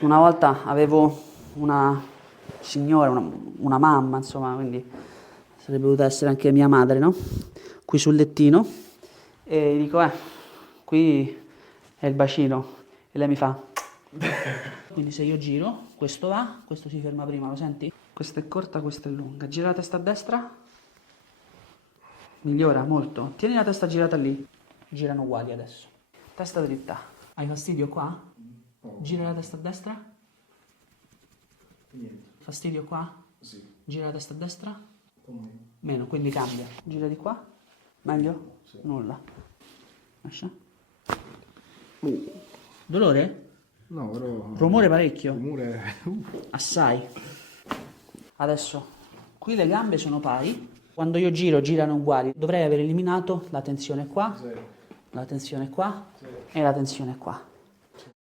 Una volta avevo una signora, una mamma, insomma, quindi sarebbe dovuta essere anche mia madre, no? Qui sul lettino e dico, qui è il bacino e lei mi fa. Quindi se io giro, questo va, questo si ferma prima, lo senti? Questa è corta, questa è lunga. Gira la testa a destra. Migliora molto. Tieni la testa girata lì. Girano uguali adesso. Testa dritta. Hai fastidio qua? Gira la testa a destra. Niente. Fastidio qua? Sì. Gira la testa a destra. Un po' meno. Meno, quindi cambia. Gira di qua. Meglio? Sì. Nulla. Lascia. Dolore? No, però... Rumore parecchio. Rumore... Assai. Adesso, qui le gambe sono pari. Quando io giro, girano uguali. Dovrei aver eliminato la tensione qua, Zero. la tensione qua Zero. e la tensione qua.